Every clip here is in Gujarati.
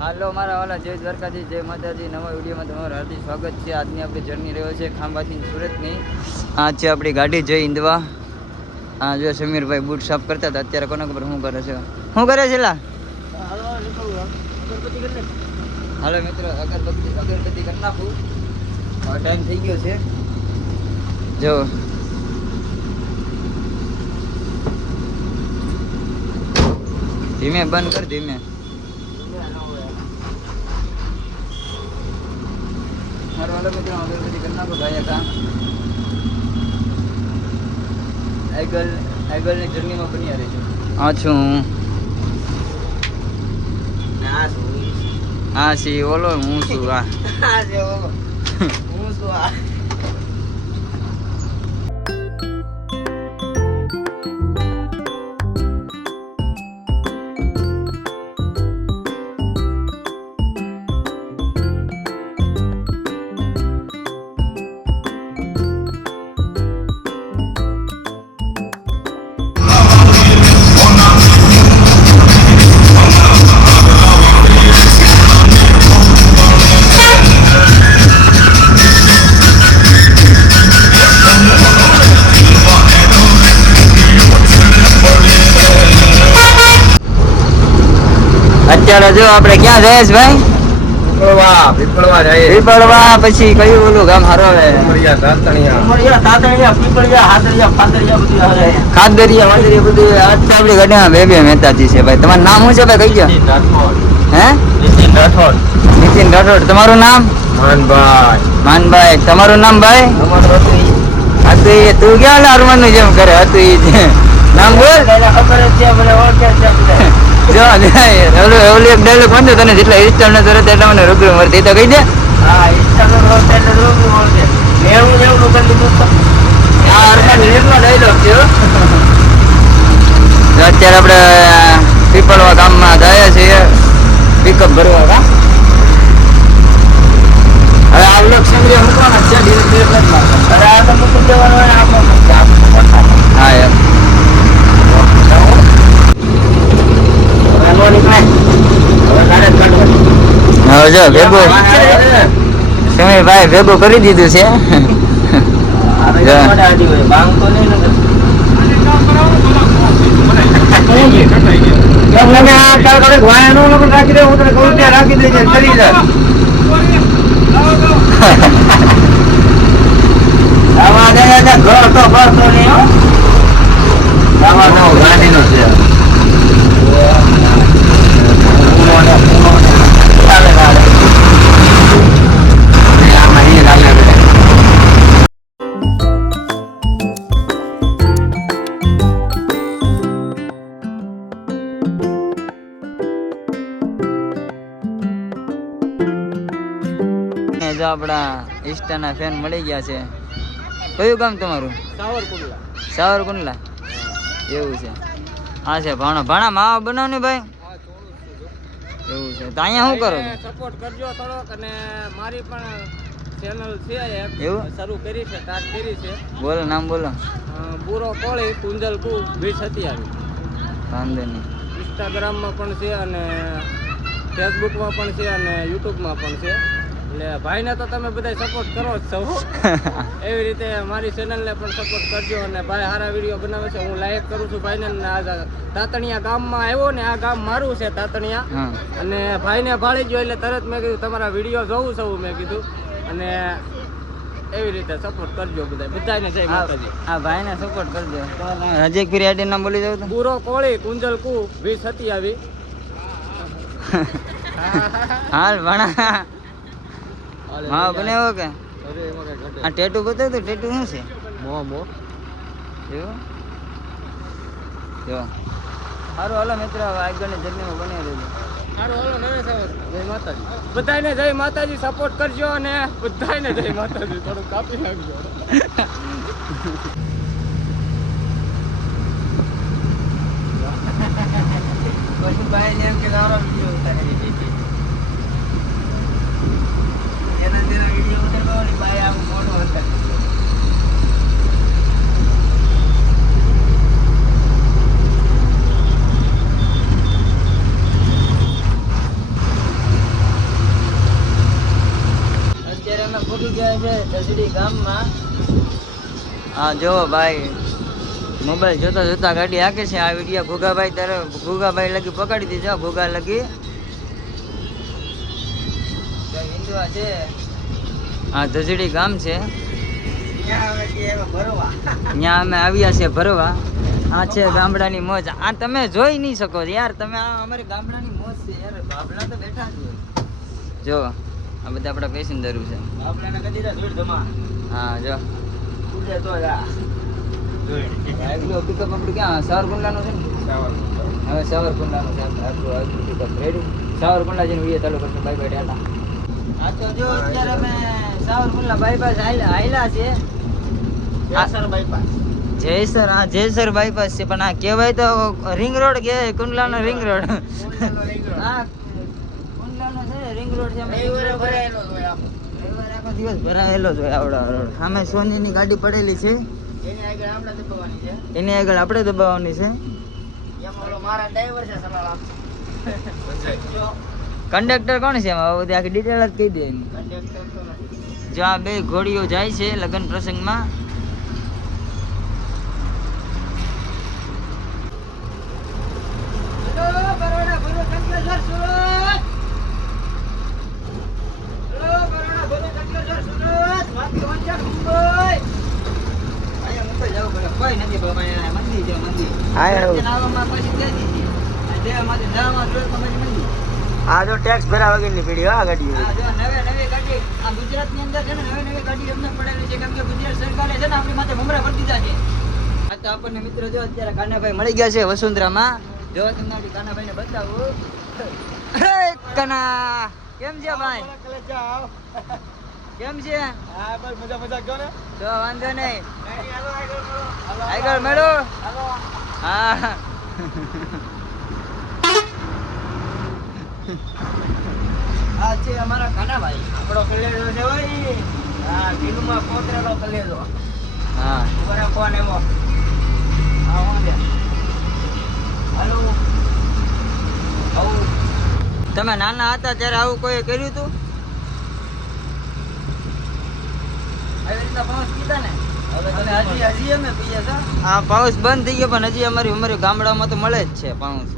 હાલો મારા વાલા જય દ્વારકાજી, જય માતાજી. નવા વિડીયોમાં તમારું હાર્દિક સ્વાગત છે. આજની આપણી જર્ની રહ્યો છે ખાંભાથી સુરતની. આ છે આપણી ગાડી જય ઇન્દવા. હા જો સમીરભાઈ બૂટ સાફ કરતા હતા. અત્યારે કોને ખબર શું કરે છે, શું કરે છે લા? હાલો મિત્રો, અગરબત્તી કરી નાખું. ટાઈમ થઈ ગયો છે. જો ધીમે બંધ કર, ધીમે. મારો વાલો મિત્રો અગરબત્તી કરી નાખો ભાઈ. હતા આગળની જર્નીમાં બની રહી છે. હા છું હા સી ઓલો હું છું આ હું છું આ. અત્યારે જો આપણે ક્યાં જઈએ છે ભાઈ? પીપળવા પછી કયું ઓલું ગામ હારો આવે? ખાદરિયા વાદરિયા બધું. આજ તો આપણી ગાડીમાં બે મહેતાજી છે ભાઈ. તમારું નામ શું છે ભાઈ? કઈ ગયા? હે નીતિન રાઠોડ. તમારું નામ? માનભાઈ. તમારું નામ ભાઈ? હતું. તું ક્યાં હરમાન નું જેમ કરે? હતું એ નામ બોલ. ખબર જ છે મને, ઓળખે છે. જો ઓલી એક ડાયલોગ બનતો તને, જેટલા ઇન્સ્ટાલ ન કરે એટલા મને રૂબરૂ મળતી. તો કહી દે. હા ઇન્સ્ટાલ એટલે રૂબરૂ મળશે. એવું કરી દીધું. આ અરમાન નો ડાયલોગ છે. અત્યારે આપણે પીપળવા ગામમાં જઈએ છીએ પિકઅપ ભરવા. કા હવે આ લોક સંગ્રહ મૂકવાના છે. અરે આ તો મૂકી દેવાનો હોય. હા એમ. હવે જો ભેગું સમીરભાઈ ભેગું કરી દીધું છે. જો આપણા ઇન્સ્ટાના ફેન મળી ગયા છે. કયું ગામ તમારું? સાવરકુંડલા. એવું છે. હા છે ભાણા માવા બનાવ ને ભાઈ. એવું છે. તો અહીંયા શું કરો? સપોર્ટ કરજો થોડોક. અને મારી પણ ચેનલ છે એવું શરૂ કરી છે, સ્ટાર્ટ કરી છે. બોલો નામ બોલો. બુરો કોળી કુંજલ કુ 2027. વાંધો નહીં. ઇન્સ્ટાગ્રામમાં પણ છે અને ફેસબુકમાં પણ છે અને યુટ્યુબમાં પણ છે. એટલે ભાઈને તો તમે બધા સપોર્ટ કરો જ છો. એવી રીતે મારી ચેનલને પણ સપોર્ટ કરજો. અને ભાઈ સારા વિડીયો બનાવે છે, હું લાઈક કરું છું ભાઈને. તાતણિયા ગામમાં આવ્યો ને, આ ગામ મારું છે તાતણિયા. અને ભાઈને ભાળી ગયો એટલે તરત મેં કીધું તમારા વિડીયો જોઉં છું મેં કીધું. અને એવી રીતે સપોર્ટ કરજો બધાને. જય માતાજી. હા ભાઈને સપોર્ટ કરજો. હજી એક ફરી આઈડી નામ બોલી જાવ તો. બુરો કોળી કુંજલ કુ 2027. હાલ ભણા હા બનાવ્યો કે? આ ટેટુ બતાવ તો. ટેટુ શું છે? એવું જો સારું. હાલો મિત્રો, હવે આગળની જર્નીમાં બની રહેજો. સારું હાલો. નવે જય માતાજી. બધાને જય માતાજી. સપોર્ટ કરજો અને બધાને જય માતાજી. થોડું કાપી નાખજો. પછી ભાઈ એમ કે સારો વિડીયો ઉતારી એના વિડીયો ઉતારવા ભાઈ આમ મોટો હતા. ગયા છે ધસડી ગામમાં. હા જો ભાઈ મોબાઈલ જોતા જોતા ગાડી હાકે છે. આ વિડીયો ઘુગાભાઈ લગી પકડી દીધો. ઘુગા લગી હિન્દુઆ છે. આ ધસડી ગામ છે. ત્યાં અમે આવ્યા છે ભરવા. આ છે ગામડાની મોજ. આ તમે જોઈ નહીં શકો યાર. તમે આ અમારી ગામડાની મોજ છે યાર. બાબલા તો બેઠા છે. જો આ બધા આપણા પેસેન્જરો છે. હા જો પિકઅપ આપણું ક્યાં સાવરકુંડલાનું છે ને. હવે સાવરકુંડલાનું છે આપણું પિકઅપ રેડી. સાવરકુંડલા જઈને વીએ ચાલુ કરશું. Bye bye Tata. હા તો જો અત્યારે અમે સાવરકુંડલા બાયપાસ હાલ્યા છે. જયસર બાયપાસ છે પણ આ કહેવાય તો રિંગ રોડ કહેવાય. કુંડલાનો રિંગ રોડ. હા કુંડલાનો છે રિંગ રોડ છે. આખો દિવસ ભરાયેલો જ હોય આવડા રોડ. સામે સોનીની ગાડી પડેલી છે. એની આગળ આપણે દબાવવાની છે. કંડક્ટર કોણ છે એમાં? બધી આખી ડિટેલ જ કહી દે. જો આ બે ઘોડીઓ જાય છે લગ્ન પ્રસંગમાં. આ જો ટેક્સ ભરા વગરની પીડી આ ગાડી. નવી ગાડી આ ગુજરાતની અંદર છે ને નવી ગાડી અમને પડેલી છે કેમ કે ગુજરાત સરકારે છે ને આપણી માથે ભમરા ભરી દીધા છે. આ તો આપણને મિત્રો જો અત્યારે કાનાભાઈ મળી ગયા છે વસુંધરામાં. જો તમને આપણી કાનાભાઈને બતાવું. કના કેમ છે ભાઈ? કેમ છે? હા બસ મજા મજા કયો ને. તો વાંધો નહીં. આગળ મેળો. હા આ છે અમારા કાનાભાઈ. આપણો કલેજો છે ભાઈ. હા દિલમાં કોતરેલો કલેજો. હા બરાબર ફોન એવો. હા વાંધે. હાલો આવું તમે નાના હતા ત્યારે આવું કોઈ કર્યું હતું? આવી રીતના પાઉસ પીતા ને? હવે તમે હજી અમે પીએ છો. હા પાઉસ બંધ થઈ ગયો પણ હજી અમારી ગામડામાં તો મળે જ છે પાઉસ.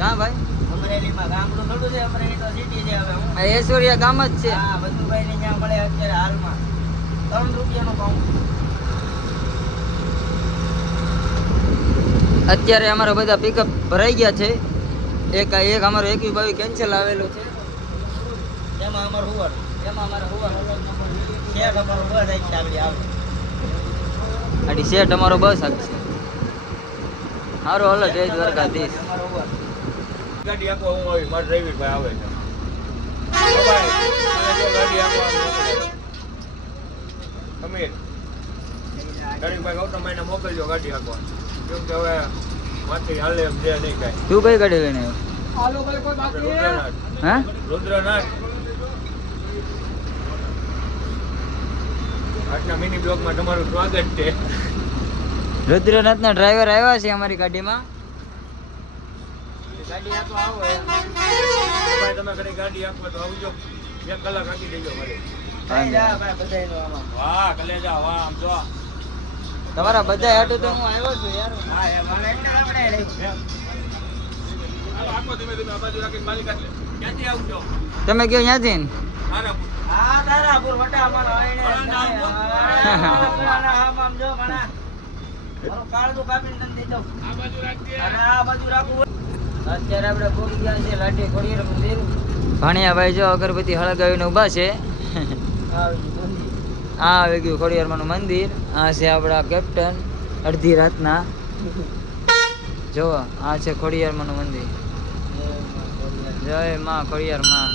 હા ભાઈ અમરેલીમાં ગામડું થોડું છે. અમરેલી તો સિટી છે. હવે ઐશ્વર્યા ગામ જ છે. હા બધુભાઈ ને ત્યાં મળે અત્યારે હાલમાં 3 રૂપિયાનો પાઉસ. અત્યારે અમારા બધા પિકઅપ ભરાઈ ગયા છે. એક અમારો 21-22 કેન્સલ આવેલો છે. એમાં અમારું હુવાર શેઠ અમારો બસ આડી શેઠ અમારો બસ છે. સારો હલો જય દ્વારકાધીશ. ગાડી આખો હું આવી મારા ડ્રાઈવર ભાઈ આવે છે. ગાડી આખો તમે ગાડી ભાઈ ગૌતમ ભાઈને મોકલજો ગાડી આખો. કેમ કે હવે માથી હાલે એમ છે નહીં કાંઈ. તું કઈ ગાડી લઈને આવ્યો? હા રુદ્રનાથ. આજના મિની બ્લોગમાં તમારું સ્વાગત છે. રુદ્રનાથના ડ્રાઈવર આવ્યા છે અમારી ગાડીમાં. ગાડી આખો આવો ભાઈ તમે ઘરે ગાડી આપો તો આવજો. 1 કલાક આપી દેજો મારે. વાહ કલેજા વાહ આમ જો તમારા બધા હાટુ તો હું આવ્યો છું યાર. હા મને એટલે આપણે આખો ધીમે ધીમે બાજુ રાખીને માલિક એટલે ક્યાંથી આવજો તમે કયો ક્યાંથી? હા તારાપુર વટા અમારો આઈને આમ જો ઘણા કાળું કાપીને તને દેજો. આ બાજુ રાખજે અને આ બાજુ રાખું. અત્યારે આપણે પહોંચી ગયા છે લાઠી ખોડિયાર મંદિર. ભાણિયાભાઈ જો અગરબત્તી હળગાવીને ઊભા છે. આ આવી ગયું ખોડિયારમાંનું મંદિર. આ છે આપણા કેપ્ટન અડધી રાતના. જો આ છે ખોડિયારમાંનું મંદિર. જય માં ખોડિયારમાં.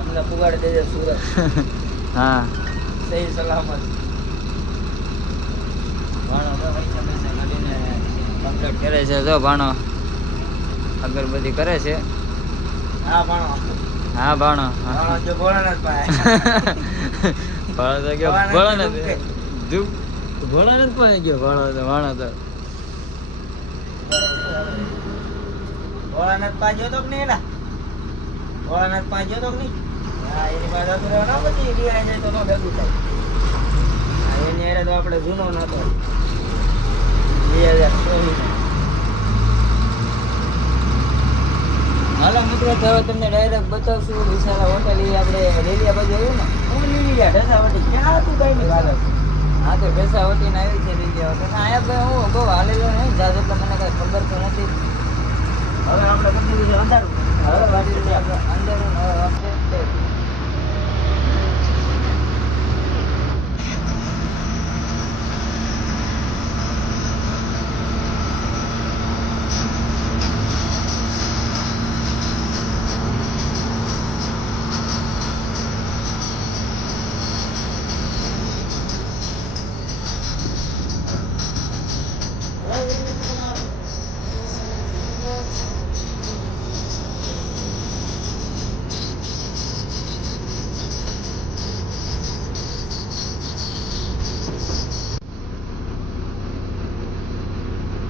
અમને પુગાડી દેજે સુરત. હા સહી સલામત. ભાણો કમ્પ્લીટ કરે છે. જો ભાણો અગરબત્તી કરે છે. હા ભાણો. હા ભાણો. ભાણો જો ભોળાનાથ ભાઈ. ભાણો તો ગયો ભોળાનાથ. ભોળાનાથ પણ ગયો ભાણો તો. ભોળાનાથ પા જો તો નહીં એલા. ભોળાનાથ પાંચ ગયો તો કે નહીં? હા, એની પાસે હતું રહેવા ના પછી રિહાઈ જાય તો ન ભેગું થાય. હા, એની હારે તો આપણે જૂનો નતો. 2024. હાલો મિત્રો, તો હવે તમને ડાયરેક્ટ બતાવશું વિશાલા હોટલ. એ આપણે રેલિયા બાજુ આવ્યું ને. હું લીલી ગયા ઢસાવટી. ક્યાં હતું કઈ નહીં વાલો. હા, તો ભેસાવટીને આવી છે રેલિયા હોટલ. અહીંયા ભાઈ હું બહુ હાલેલો નહીં જાજો, એટલે મને કાંઈ ખબર તો નથી. હવે આપણે કરી દીધું છે અંધારું. હવે વાંચી દીધું આપણે. અંદર આપણે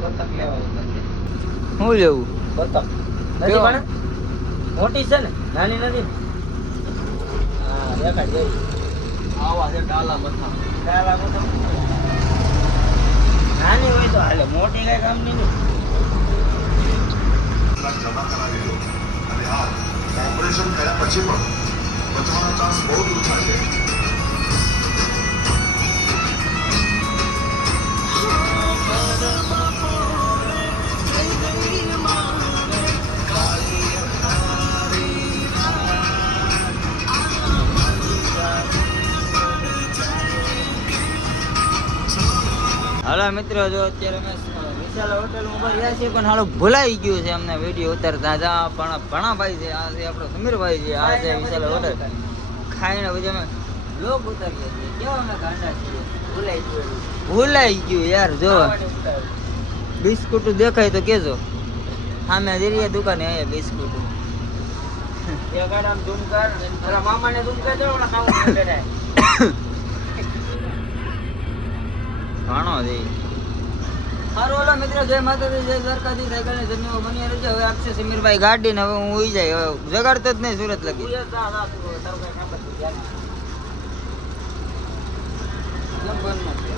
બતક લેવાનું બંધ. શું લેવું? બતક. નથી કેવો? પણ મોટી છે ને, નાની નથી ને. હા, દેખાડ જઈ. આવા છે ડાલા મથા. ખ્યાલ આપો તો. નાની હોય તો હાલે, મોટી કઈ કામની નહીં. જમા કરાવી દો અને હા ઓપરેશન કર્યા પછી પણ બચવાના ચાન્સ બહુ ઓછા છે. હાલો મિત્રો, જો અત્યારે અમે વિશાલા હોટલ ઉભા રહ્યા છીએ, પણ હાલો ભૂલાઈ ગયું છે અમને વિડીયો ઉતારતા. જા પણ ભણાભાઈ છે, આ છે આપણો સમીરભાઈ છે, આ છે વિશાલા હોટલ. ખાઈને પછી અમે લોક ઉતારીએ છીએ. કેવા અમે ગાંડા છીએ, ભૂલાઈ ગયું. ભૂલાઈ ગયું યાર. જો બિસ્કુટ દેખાય તો કેજો. સામે જરીએ દુકાને અહીંયા બિસ્કુટ. એક આમ ઝૂમ કર, તારા મામાને ઝૂમ કર દો, ઓલા ખાવું બેઠા. ઘણો છે. સારું ઓલા મિત્રો, જય માતાજી, જય દ્વારકાધીશ. સાયકલની જર્નીમાં બની રહેજો. હવે આપશે સમીરભાઈ ગાડી ને. હવે હું ઉઈ જાય, હવે જગાડતો જ નહીં સુરત લગી. તું યાર જા, તું તારું કઈ કામ નથી. કેમ બંધ નથી?